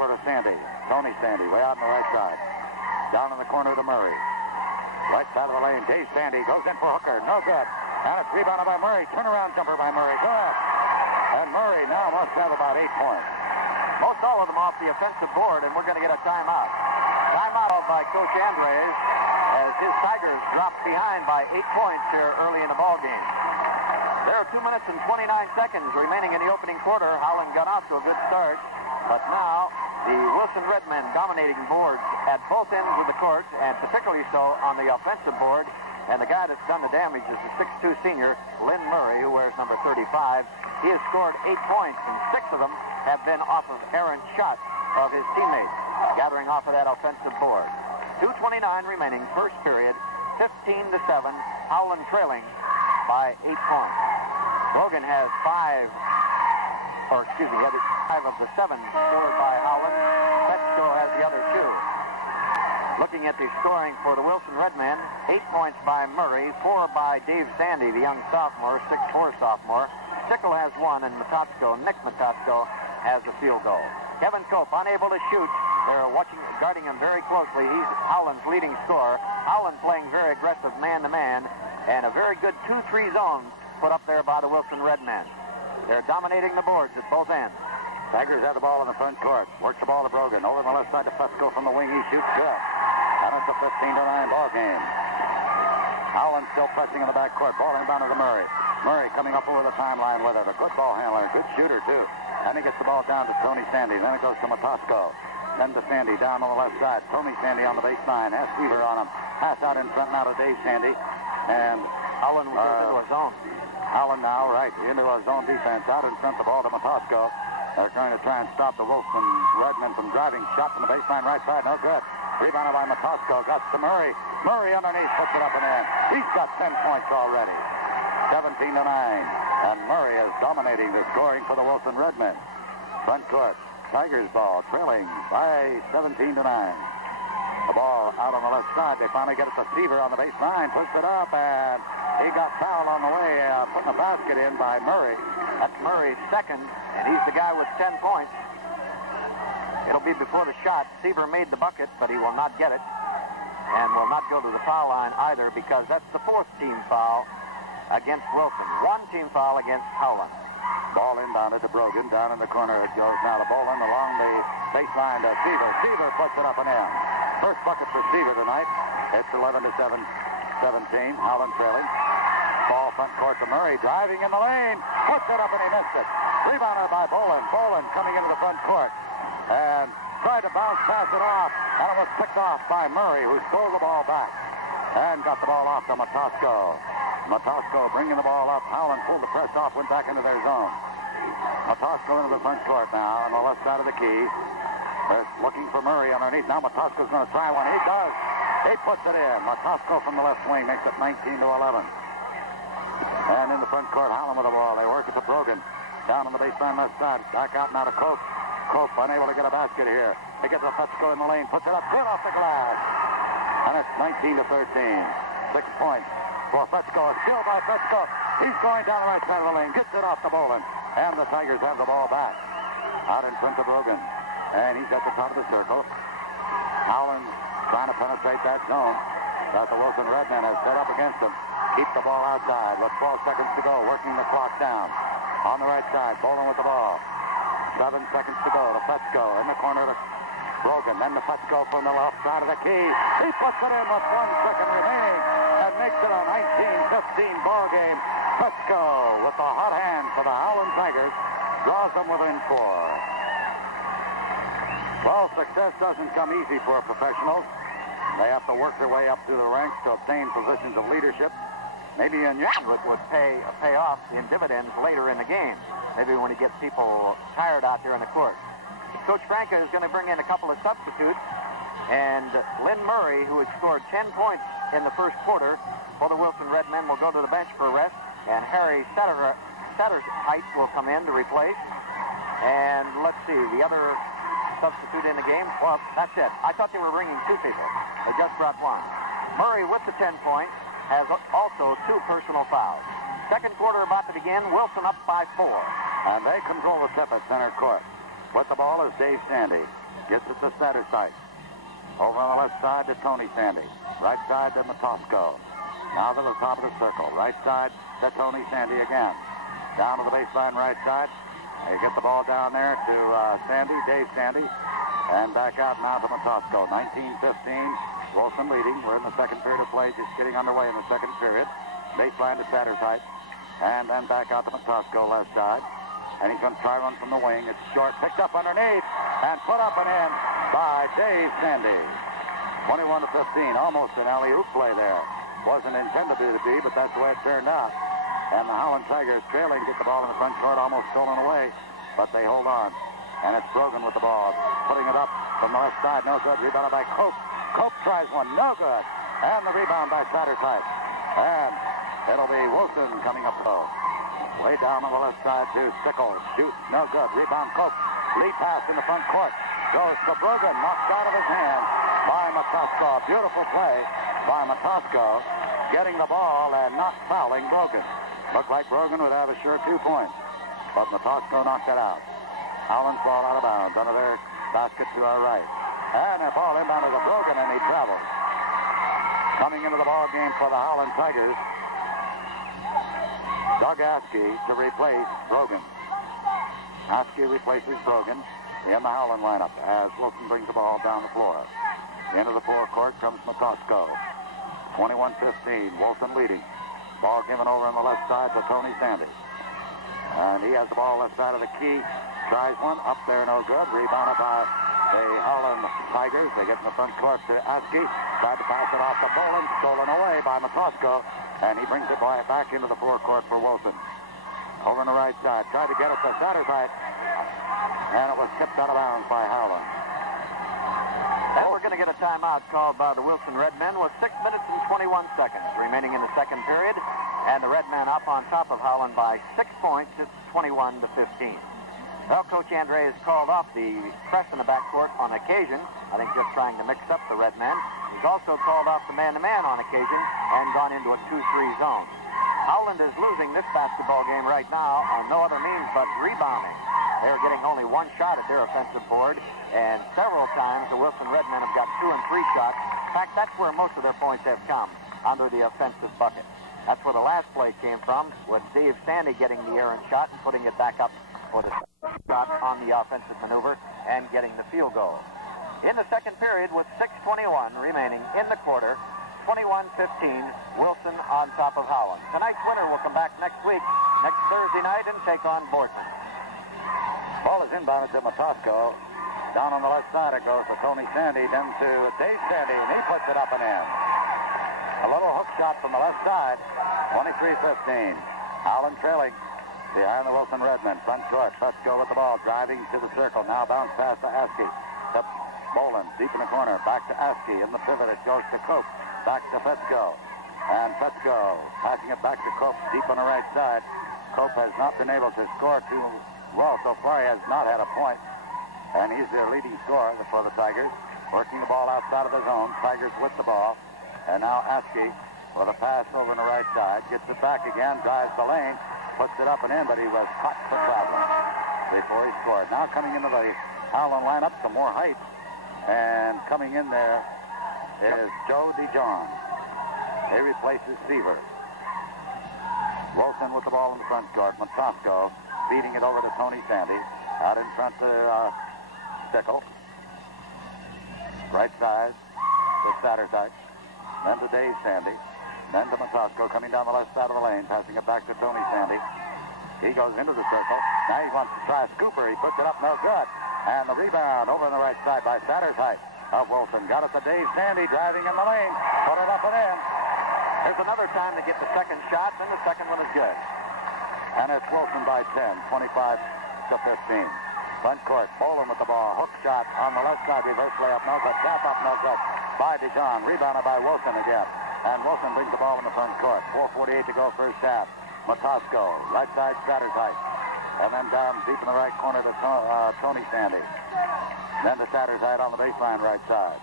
over to Sandy. Tony Sandy, way out on the right side. Down in the corner to Murray. Right side of the lane. Dave Sandy goes in for Hooker. No good. And it's rebounded by Murray. Turnaround jumper by Murray. Good. And Murray now must have about 8 points. Most all of them off the offensive board, and we're going to get a timeout. Timeout by Coach Andres as his Tigers drop behind by 8 points here early in the ball game. There are 2 minutes and 29 seconds remaining in the opening quarter. Howland got out to a good start, but now the Wilson Redmen dominating boards at both ends of the court, and particularly so on the offensive board. And the guy that's done the damage is the 6'2 senior, Lynn Murray, who wears number 35. He has scored 8 points, and 6 of them have been off of errant shots of his teammates, gathering off of that offensive board. 2:29 remaining, first period, 15-7, Howland trailing by 8 points. Brogan has 5 of the 7 scored by Howland. Petco has the other 2. Looking at the scoring for the Wilson Redmen, 8 points by Murray, 4 by Dave Sandy, the young sophomore, 6'4 sophomore. Tickle has 1, and Nick Matotsko has the field goal. Kevin Cope unable to shoot. They're guarding him very closely. He's Howland's leading scorer. Howland playing very aggressive man-to-man, and a very good 2-3 zone put up there by the Wilson Redmen. They're dominating the boards at both ends. Tigers have the ball in the front court. Works the ball to Brogan. Over on the left side to Petco from the wing. He shoots good. And it's a 15-9 ball game. Howland still pressing in the back court. Ball inbounded to Murray. Murray coming up over the timeline with it. A good ball handler. Good shooter, too. And he gets the ball down to Tony Sandy. Then it goes to Matosco. Then to Sandy down on the left side. Tony Sandy on the baseline. Has Weaver on him. Pass out in front now to Dave Sandy. And Howland goes into a zone. Howland now, right, into a zone defense. Out in front, the ball to Matosco. They're going to try and stop the Wilson Redmen from driving. Shot from the baseline right side. No good. Rebounded by Matosco. Got to Murray. Murray underneath. Puts it up and in. He's got 10 points already. 17-9. And Murray is dominating the scoring for the Wilson Redmen. Front court. Tigers ball trailing by 17-9. The ball out on the left side. They finally get it to Seaver on the baseline. Puts it up, and he got fouled on the way, putting the basket in by Murray. That's Murray's second, and he's the guy with 10 points. It'll be before the shot. Seaver made the bucket, but he will not get it, and will not go to the foul line either, because that's the 4th team foul against Wilson. 1 team foul against Howland. Ball inbounded to Brogan. Down in the corner it goes. Now the ball in along the baseline to Seaver. Seaver puts it up and in. First bucket for Seaver tonight. It's 11-17. Howland trailing. Ball front court to Murray. Driving in the lane. Puts it up and he missed it. Rebounded by Boland. Boland coming into the front court. And tried to bounce pass it off. And it was picked off by Murray, who stole the ball back. And got the ball off to Matosco. Matosco bringing the ball up. Howland pulled the press off, went back into their zone. Matosco into the front court now on the left side of the key. They're looking for Murray underneath. Now Matosco's going to try one. He does. He puts it in. Matosco from the left wing makes it 19-11. And in the front court, Howland with the ball. They work it to Brogan. Down on the baseline left side. Back out now to Cope. Cope unable to get a basket here. They get to Petco in the lane. Puts it up. Good off the glass. And it's 19-13. 6 points. For Petco, a steal by Petco. He's going down the right side of the lane. Gets it off to Boland. And the Tigers have the ball back. Out in front of Brogan. And he's at the top of the circle. Howland trying to penetrate that zone that the Wilson Redmen has set up against him. Keep the ball outside with 12 seconds to go. Working the clock down. On the right side, Boland with the ball. 7 seconds to go to Petco. In the corner to Brogan. Then to Petco from the left side of the key. He puts it in with 1 second remaining. And makes it a 19-15 ball game. Petco with the hot hand for the Howland Tigers draws them within 4. Well, success doesn't come easy for professionals. They have to work their way up through the ranks to obtain positions of leadership. Maybe in would pay off in dividends later in the game. Maybe when he gets people tired out there in the court. Coach Franca is going to bring in a couple of substitutes. And Lynn Murray, who has scored 10 points in the first quarter for the Wilson Redmen, will go to the bench for a rest. And Harry Satterheight will come in to replace. And let's see, the other substitute in the game. Well, that's it. I thought they were bringing 2 people. They just brought 1. Murray with the 10 points has also 2 personal fouls. Second quarter about to begin. Wilson up by 4. And they control the tip at center court. With the ball is Dave Sandy. Gets it to Satterthwaite. Over on the left side to Tony Sandy. Right side to Matosco. Now to the top of the circle. Right side to Tony Sandy again. Down to the baseline right side. They get the ball down there to Sandy, Dave Sandy. And back out now to Matosco. 19-15. Wilson leading. We're in the second period of play. Just getting underway in the second period. Baseline to Satterthwaite. And then back out to Matosco left side. And he's going to try run from the wing. It's short. Picked up underneath. And put up and in by Dave Sandy. 21-15. Almost an alley-oop play there. Wasn't intended to be, but that's the way it turned out. And the Howland Tigers trailing, get the ball in the front court, almost stolen away. But they hold on. And it's Brogan with the ball. Putting it up from the left side. No good. Rebounded by Cope. Cope tries one. No good. And the rebound by Satterthwaite. And it'll be Wilson coming up low. Way down on the left side to Stickles. Shoot. No good. Rebound Cope. Lead pass in the front court. Goes to Brogan. Knocked out of his hand by Matosco. Beautiful play by Matosco. Getting the ball and not fouling Brogan. Looked like Brogan would have a sure 2 points. But Matosco knocked it out. Howland's ball out of bounds under their basket to our right. And their ball inbounded to Brogan, and he travels. Coming into the ball game for the Howland Tigers, Doug Askey to replace Brogan. Askey replaces Brogan in the Howland lineup as Wilson brings the ball down the floor. Into the forecourt comes Matosco. 21-15, Wilson leading. Ball given over on the left side to Tony Sandy. And he has the ball left side of the key. Tries one, up there, no good. Rebounded by the Howland Tigers. They get in the front court to Askey. Tried to pass it off to Boland. Stolen away by Matosco. And he brings it back into the forecourt for Wilson. Over on the right side. Tried to get it to Satterthwaite. And it was tipped out of bounds by Howland. And we're going to get a timeout called by the Wilson Redmen with 6 minutes and 21 seconds remaining in the second period. And the Redmen up on top of Howland by 6 points. It's 21-15. Well, Coach Andre has called off the press in the backcourt on occasion. I think just trying to mix up the Redmen. He's also called off the man-to-man on occasion and gone into a 2-3 zone. Howland is losing this basketball game right now on no other means but rebounding. They're getting only one shot at their offensive board, and several times the Wilson Redmen have got 2 and 3 shots. In fact, that's where most of their points have come, under the offensive bucket. That's where the last play came from, with Dave Sandy getting the errant shot and putting it back up for the shot on the offensive maneuver and getting the field goal. In the second period with 6:21 remaining in the quarter, 21-15, Wilson on top of Howland. Tonight's winner will come back next week, next Thursday night, and take on Boardman. Ball is inbounded to Matosco. Down on the left side it goes to Tony Sandy, then to Dave Sandy, and he puts it up and in. A little hook shot from the left side, 23-15. Howland trailing behind the Wilson Redmen. Front court, Fetzko with the ball, driving to the circle. Now bounce pass to Askey. To Boland, deep in the corner. Back to Askey. In the pivot, it goes to Cope. Back to Fetzko. And Fetzko passing it back to Cope, deep on the right side. Cope has not been able to score too well so far. He has not had a point. And he's their leading scorer for the Tigers. Working the ball outside of the zone. Tigers with the ball. And now Askey with a pass over on the right side. Gets it back again. Drives the lane. Puts it up and in, but he was caught for traveling before he scored. Now coming into the Howland lineup, some more height. And coming in there is Joe DeJohn. He replaces Seaver. Wilson with the ball in the front court. Matosco feeding it over to Tony Sandy. Out in front to Stickle. Right side to Satterthwaite. Then to Dave Sandy. Then to Matosco coming down the left side of the lane, passing it back to Tony Sandy. He goes into the circle. Now he wants to try a scooper. He puts it up, no good. And the rebound over on the right side by Satterthwaite of Wilson. Got it to Dave Sandy, driving in the lane. Put it up and in. There's another time to get the second shot, and the second one is good. And it's Wilson by 10, 25-15. Front court, Boland with the ball. Hook shot on the left side, reverse layup, no good. Tap up, no good. By DeJohn, rebounded by Wilson again. And Wilson brings the ball in the front court. 4:48 to go first half. Matosco, right side Satterthwaite. And then down deep in the right corner to Tony Sandy. Then to Satterthwaite on the baseline right side.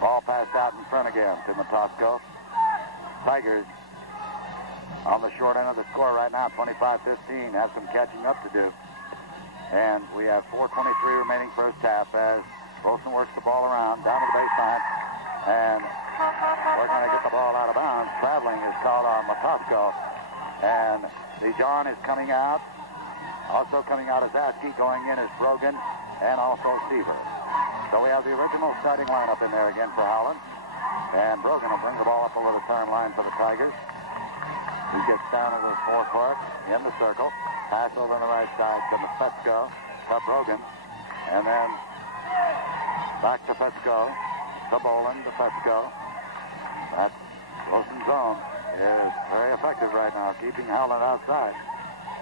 Ball passed out in front again to Matosco. Tigers on the short end of the score right now, 25-15. Have some catching up to do. And we have 4:23 remaining first half as Wilson works the ball around down to the baseline. And we're going to get the ball out of bounds. Traveling is called on Matosco. And Dijon is coming out. Also coming out is Askey. Going in is Brogan and also Seaver. So we have the original starting lineup in there again for Howland. And Brogan will bring the ball up over the turn line for the Tigers. He gets down to the forecourt in the circle. Pass over on the right side to Fesco, to Brogan. And then back to Fesco, to Boland, to Fesco. That Wilson zone is very effective right now, keeping Howland outside.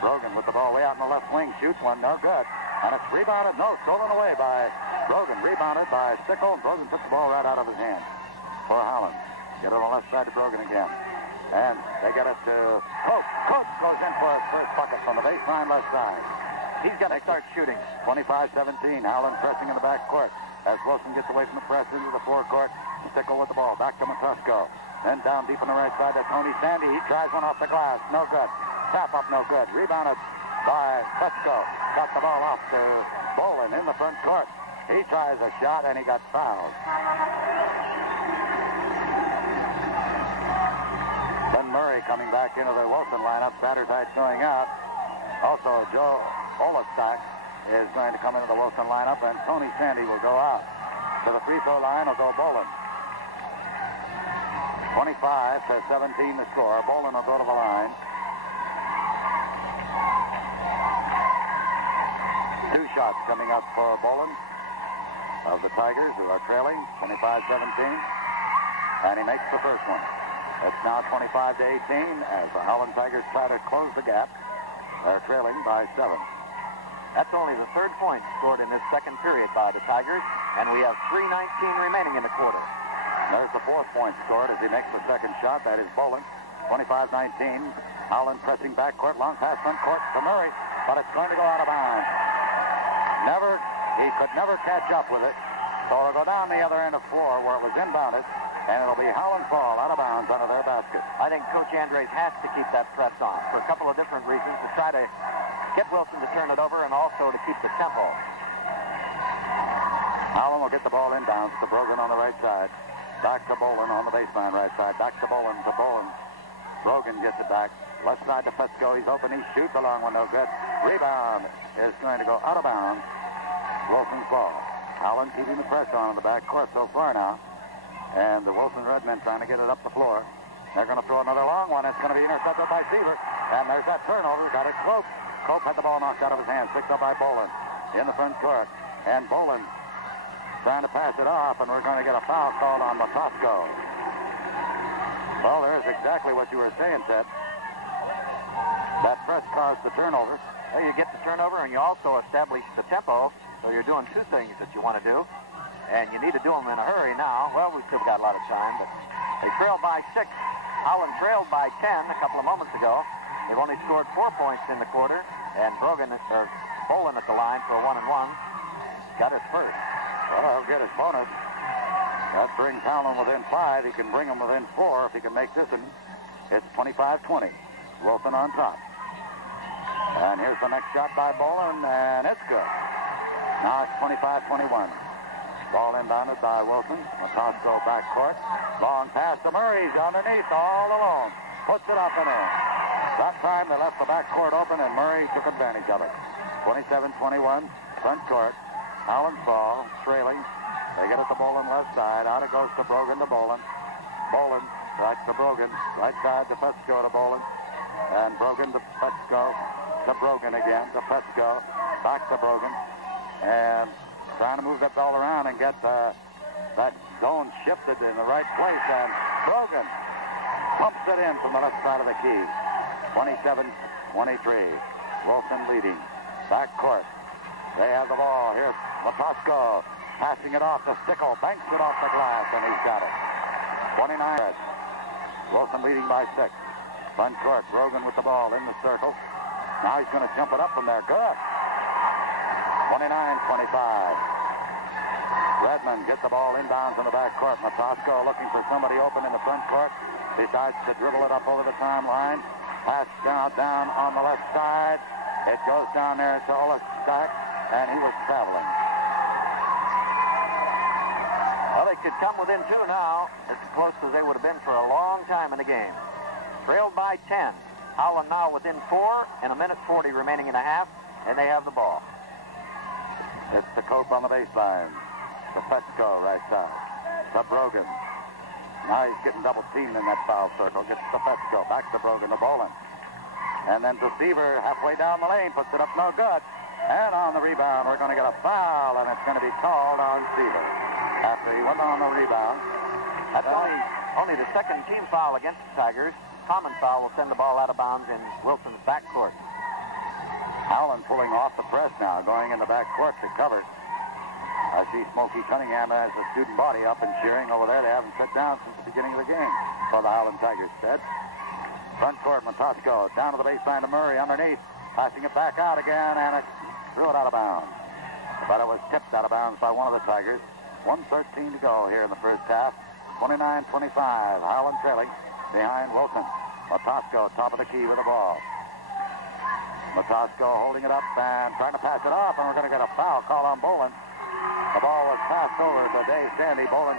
Brogan with the ball way out in the left wing. Shoots one, no good. And it's rebounded, no, stolen away by Brogan. Rebounded by Stickle. Brogan took the ball right out of his hand for Howland. Get it on the left side to Brogan again. And they get it to Coates. Coates goes in for his first bucket from the baseline left side. He's got to start shooting. 25-17. Howland pressing in the back court. As Wilson gets away from the press into the forecourt. Stickle with the ball. Back to Matosco. Then down deep on the right side to Tony Sandy. He tries one off the glass. No good. Tap up, no good. Rebounded by Fesco. Got the ball off to Boland in the front court. He tries a shot and he got fouled. Then Murray coming back into the Wilson lineup. Satterthwaite going out. Also, Joe Olastack is going to come into the Wilson lineup, and Tony Sandy will go out. To the free throw line will go Boland. 25-17 the score. Boland will go to the line. Two shots coming up for Boland of the Tigers, who are trailing 25-17. And he makes the first one. It's now 25-18 as the Howland Tigers try to close the gap. They're trailing by 7. That's only the third point scored in this second period by the Tigers, and we have 3:19 remaining in the quarter. There's the fourth point scored as he makes the second shot. That is Boland. 25-19. Howland pressing backcourt, long pass front court to Murray, but it's going to go out of bounds. He could never catch up with it, so it'll go down the other end of floor where it was inbounded, and it'll be Howland's ball out of bounds under their basket. I think Coach Andres has to keep that press on for a couple of different reasons, to try to get Wilson to turn it over and also to keep the tempo. Howland will get the ball inbounds to Brogan on the right side. Back to Boland on the baseline right side. Back to Boland to Boland. Brogan gets it back. Left side to Fesco. He's open. He shoots a long one. No good. Rebound is going to go out of bounds. Wilson's ball. Howland keeping the press on in the back court so far now. And the Wilson Redmen trying to get it up the floor. They're going to throw another long one. It's going to be intercepted by Seaver. And there's that turnover. Got it Cope. Cope had the ball knocked out of his hands. Picked up by Boland in the front court. And Boland trying to pass it off. And we're going to get a foul called on Matosco. Well, there's exactly what you were saying, Ted. That press caused the turnover. Well, you get the turnover and you also establish the tempo. So you're doing two things that you want to do. And you need to do them in a hurry now. Well, we've still got a lot of time, but they trailed by 6. Howland trailed by 10 a couple of moments ago. They've only scored 4 points in the quarter. And Boland at the line for a 1-and-1. Got his first. Well, he'll get his bonus. That brings Howland within 5. He can bring him within 4 if he can make this one. It's 25-20. Wilson on top. And here's the next shot by Boland, and it's good. Now it's 25-21. Ball inbounded by Wilson. Matosco backcourt. Long pass to Murray. He's underneath all alone. Puts it up and in. That time they left the backcourt open, and Murray took advantage of it. 27-21. Front court. Howland's ball. Trailing. They get it to Boland left side. Out it goes to Brogan to Boland. Boland back to Brogan. Right side to Fesco to Boland. And Brogan to Fesco. To Brogan again. To Fesco. Back to Brogan. And trying to move that ball around and get that zone shifted in the right place. And Brogan pumps it in from the left side of the key. 27-23. Wilson leading. Back court. They have the ball. Here's Matosco passing it off to Stickle. Banks it off the glass, and he's got it. 29. Wilson leading by 6. Front court. Brogan with the ball in the circle. Now he's going to jump it up from there. Good. 29-25. Redmond gets the ball inbounds in the back court. Matosco looking for somebody open in the front court. Decides to dribble it up over the timeline. Pass down on the left side. It goes down there to attack, and he was traveling. Well, they could come within 2 now. As close as they would have been for a long time in the game. Trailed by 10. Howland now within 4 and 1:40 remaining in a half, and they have the ball. It's the Cope on the baseline. The Petco right side. To Brogan. Now he's getting double teamed in that foul circle. Gets the Petco. Back to Brogan to Bolin. And then to Seaver halfway down the lane. Puts it up no good. And on the rebound, we're going to get a foul, and it's going to be called on Seaver. After he went on the rebound. That's only the second team foul against the Tigers. Common foul will send the ball out of bounds in Wilson's backcourt. Howland pulling off the press now, going in the backcourt to cover. I see Smokey Cunningham has a student body up and cheering over there. They haven't sat down since the beginning of the game for the Howland Tigers said. Front court, Matosco down to the baseline to Murray underneath. Passing it back out again, and it threw it out of bounds. But it was tipped out of bounds by one of the Tigers. 1:13 to go here in the first half. 29-25. Howland trailing behind Wilson. Matosco top of the key with the ball. Matosco holding it up and trying to pass it off, and we're going to get a foul call on Bolin. The ball was passed over to Dave Sandy. Bolin